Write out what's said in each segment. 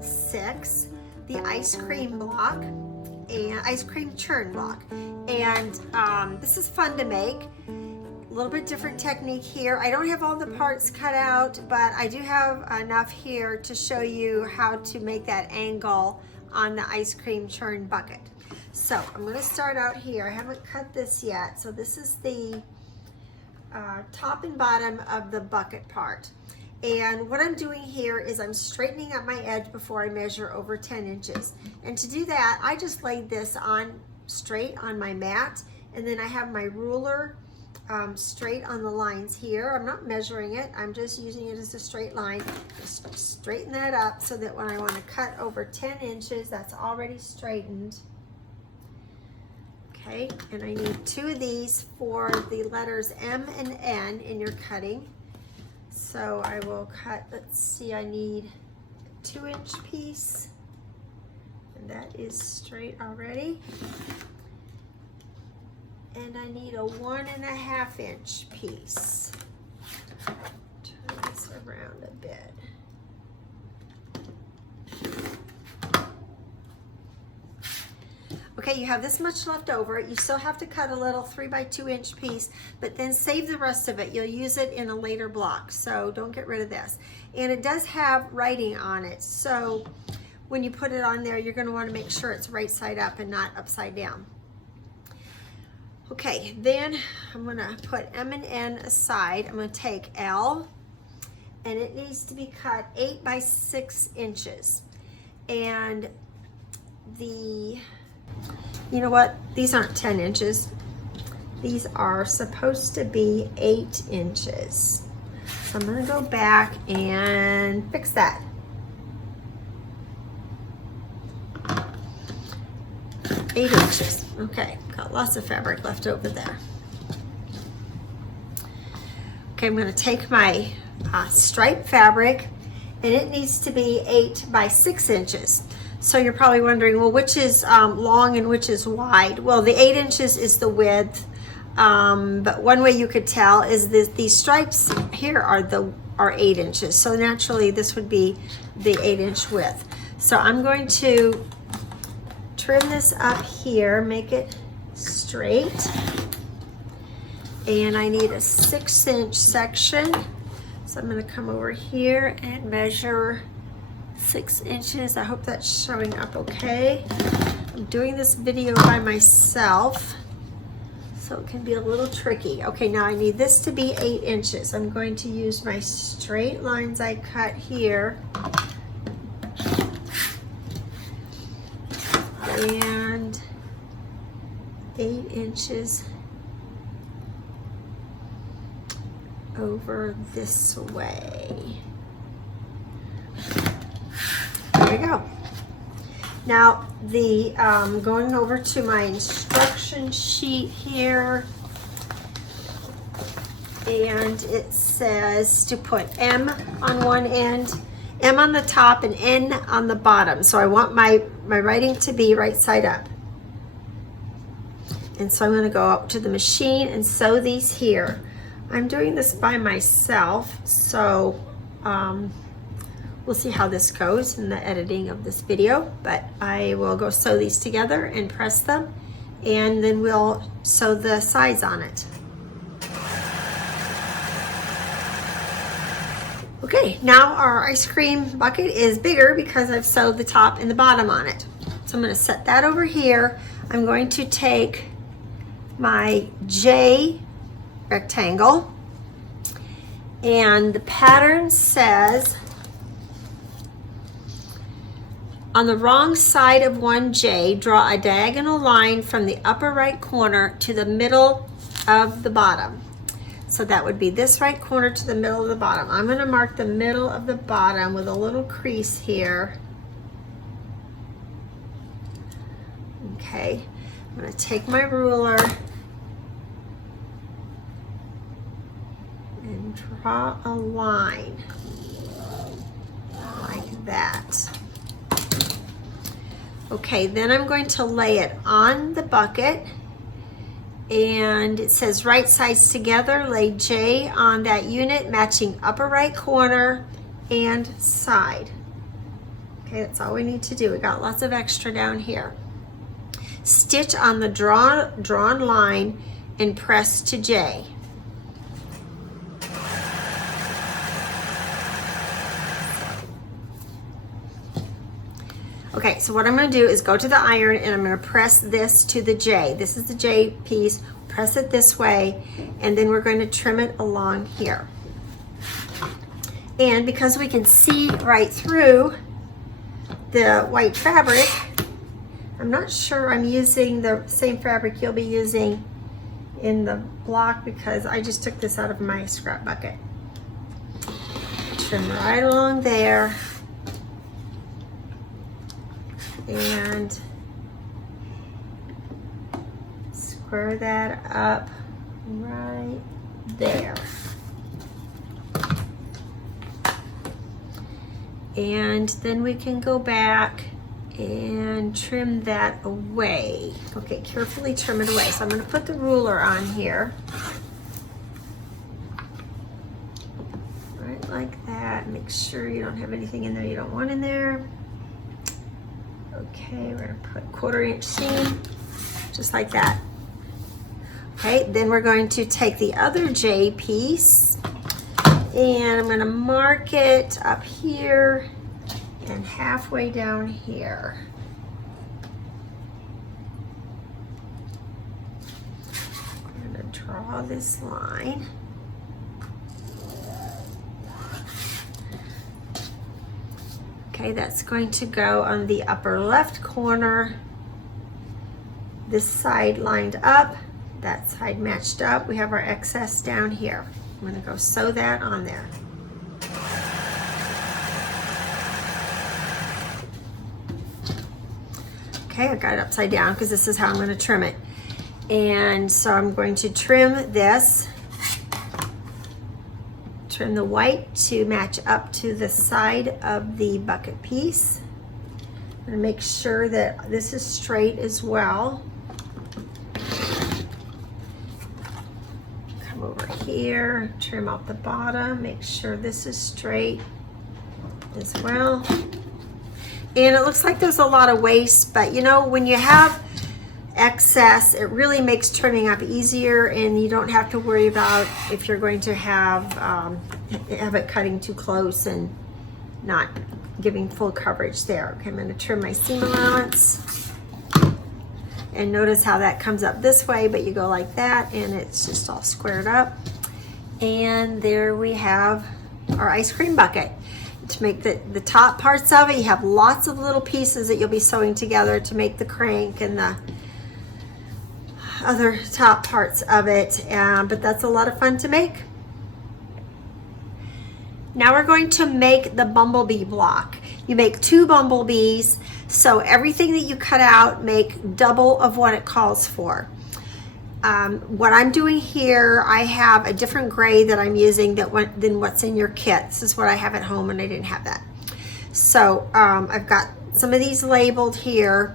6, the ice cream block and ice cream churn block. And this is fun to make. A little bit different technique here. I don't have all the parts cut out, but I do have enough here to show you how to make that angle on the ice cream churn bucket. So I'm going to start out here. I haven't cut this yet. So this is the top and bottom of the bucket part. And what I'm doing here is I'm straightening up my edge before I measure over 10 inches. And to do that, I just laid this on straight on my mat, and then I have my ruler straight on the lines here. I'm not measuring it, I'm just using it as a straight line. Just straighten that up so that when I want to cut over 10 inches, that's already straightened. Okay, and I need 2 of these for the letters M and N in your cutting. So I will cut, let's see, I need a 2-inch piece, and that is straight already. And I need a 1.5-inch piece. Turn this around a bit. Okay, you have this much left over. You still have to cut a little 3x2-inch piece, but then save the rest of it. You'll use it in a later block, so don't get rid of this. And it does have writing on it, so when you put it on there, you're going to want to make sure it's right side up and not upside down. Okay, then I'm going to put M and N aside. I'm going to take L, and it needs to be cut 8 by 6 inches. And you know what? These aren't 10 inches. These are supposed to be 8 inches. So I'm going to go back and fix that. 8 inches. Okay, got lots of fabric left over there. Okay, I'm going to take my striped fabric, and it needs to be 8 by 6 inches. So you're probably wondering, well, which is long and which is wide? Well, the 8 inches is the width, but one way you could tell is these stripes here are 8 inches. So naturally, this would be the 8-inch width. So I'm going to trim this up here, make it straight, and I need a 6-inch section. So I'm going to come over here and measure 6 inches. I hope that's showing up okay. I'm doing this video by myself, so it can be a little tricky. Okay, now I need this to be 8 inches. I'm going to use my straight lines I cut here, and 8 inches over this way. There we go. Now going over to my instruction sheet here, and it says to put M on one end, M on the top, and N on the bottom. So I want my writing to be right side up. And so I'm going to go up to the machine and sew these here. I'm doing this by myself, so we'll see how this goes in the editing of this video, but I will go sew these together and press them, and then we'll sew the sides on it. Okay, now our ice cream bucket is bigger because I've sewed the top and the bottom on it. So I'm going to set that over here. I'm going to take my J rectangle, and the pattern says on the wrong side of one J, draw a diagonal line from the upper right corner to the middle of the bottom. So that would be this right corner to the middle of the bottom. I'm going to mark the middle of the bottom with a little crease here. Okay, I'm going to take my ruler and draw a line like that. Okay, then I'm going to lay it on the bucket, and it says right sides together, lay J on that unit matching upper right corner and side. Okay, that's all we need to do. We got lots of extra down here. Stitch on the drawn line and press to J. Okay, so what I'm going to do is go to the iron and I'm going to press this to the J. This is the J piece. Press it this way, and then we're going to trim it along here. And because we can see right through the white fabric, I'm not sure I'm using the same fabric you'll be using in the block because I just took this out of my scrap bucket. Trim right along there. And square that up right there. And then we can go back and trim that away. Okay, carefully trim it away. So I'm going to put the ruler on here. Right like that. Make sure you don't have anything in there you don't want in there. Okay, we're going to put 1/4 inch seam, just like that. Okay, then we're going to take the other J piece and I'm going to mark it up here and halfway down here. I'm going to draw this line. Okay, that's going to go on the upper left corner. This side lined up, that side matched up. We have our excess down here. I'm going to go sew that on there. Okay, I got it upside down because this is how I'm going to trim it. And so I'm going to trim this. Trim the white to match up to the side of the bucket piece. I'm going to make sure that this is straight as well. Come over here, trim out the bottom, make sure this is straight as well. And it looks like there's a lot of waste, but you know, when you have excess, it really makes trimming up easier and you don't have to worry about if you're going to have it cutting too close and not giving full coverage there. Okay, I'm going to trim my seam allowance and notice how that comes up this way, but you go like that and it's just all squared up. And there we have our ice cream bucket. To make the top parts of it, you have lots of little pieces that you'll be sewing together to make the crank and the other top parts of it, but that's a lot of fun to make. Now we're going to make the bumblebee block. You make 2 bumblebees, so everything that you cut out, make double of what it calls for. What I'm doing here, I have a different gray that I'm using than what's in your kit. This is what I have at home and I didn't have that. So I've got some of these labeled here.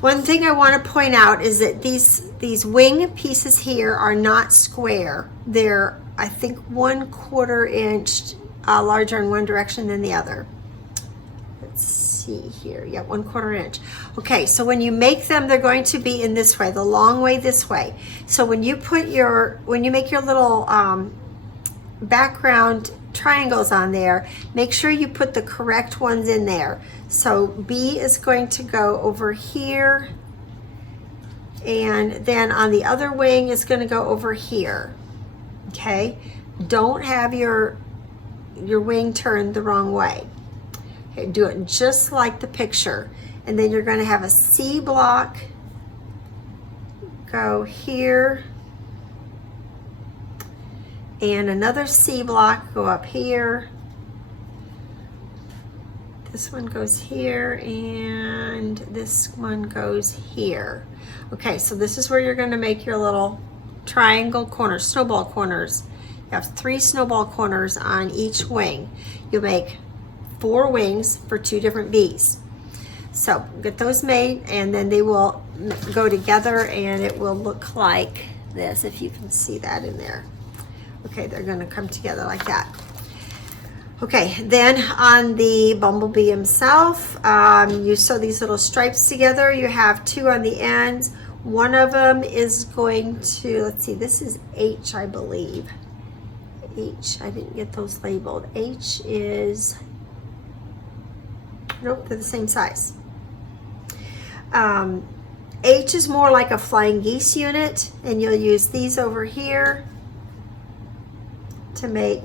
One thing I want to point out is that these wing pieces here are not square. They're, I think, 1/4 inch larger in one direction than the other. Let's see here. Yeah, 1/4 inch. Okay, so when you make them, they're going to be in this way, the long way this way. So when you make your little background triangles on there, make sure you put the correct ones in there. So B is going to go over here, and then on the other wing is going to go over here. Okay, don't have your wing turned the wrong way. Okay, do it just like the picture, and then you're going to have a C block go here and another C block go up here. This one goes here and this one goes here. Okay, so this is where you're going to make your little triangle corners, snowball corners. You have 3 snowball corners on each wing. You'll make 4 wings for 2 different bees. So get those made and then they will go together and it will look like this, if you can see that in there. Okay, they're going to come together like that. Okay, then on the Bumblebee himself, you sew these little stripes together. You have 2 on the ends. One of them is going to, let's see, this is H, I believe. H, I didn't get those labeled. H is, nope, they're the same size. H is more like a flying geese unit, and you'll use these over here to make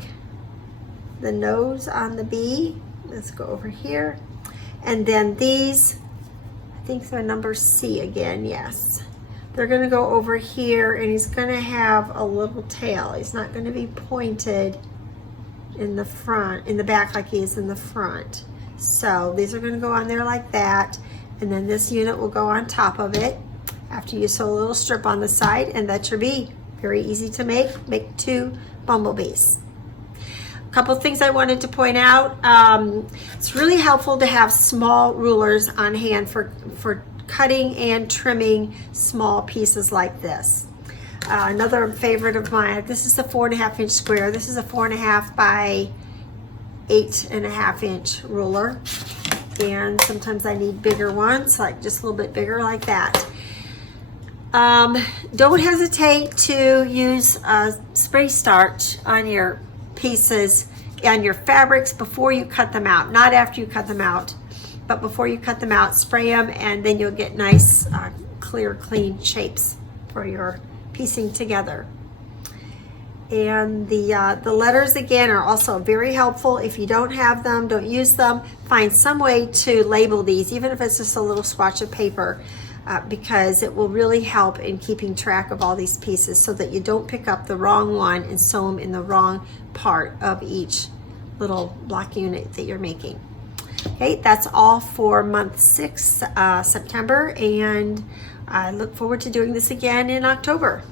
the nose on the bee. Let's go over here. And then these, I think they're number C again, yes. They're gonna go over here, and he's gonna have a little tail. He's not gonna be pointed in the front, in the back like he is in the front. So these are gonna go on there like that, and then this unit will go on top of it after you sew a little strip on the side, and that's your bee. Very easy to make. Make 2 bumblebees. A couple things I wanted to point out. It's really helpful to have small rulers on hand for cutting and trimming small pieces like this. Another favorite of mine, this is a 4.5 inch square. This is a 4.5 by 8.5 inch ruler. And sometimes I need bigger ones, like just a little bit bigger like that. Don't hesitate to use spray starch on your pieces and your fabrics before you cut them out, not after you cut them out, but before you cut them out, spray them, and then you'll get nice clear, clean shapes for your piecing together. And the letters again are also very helpful. If you don't have them, don't use them, find some way to label these, even if it's just a little swatch of paper, because it will really help in keeping track of all these pieces so that you don't pick up the wrong one and sew them in the wrong part of each little block unit that you're making. Okay, that's all for month 6, September, and I look forward to doing this again in October.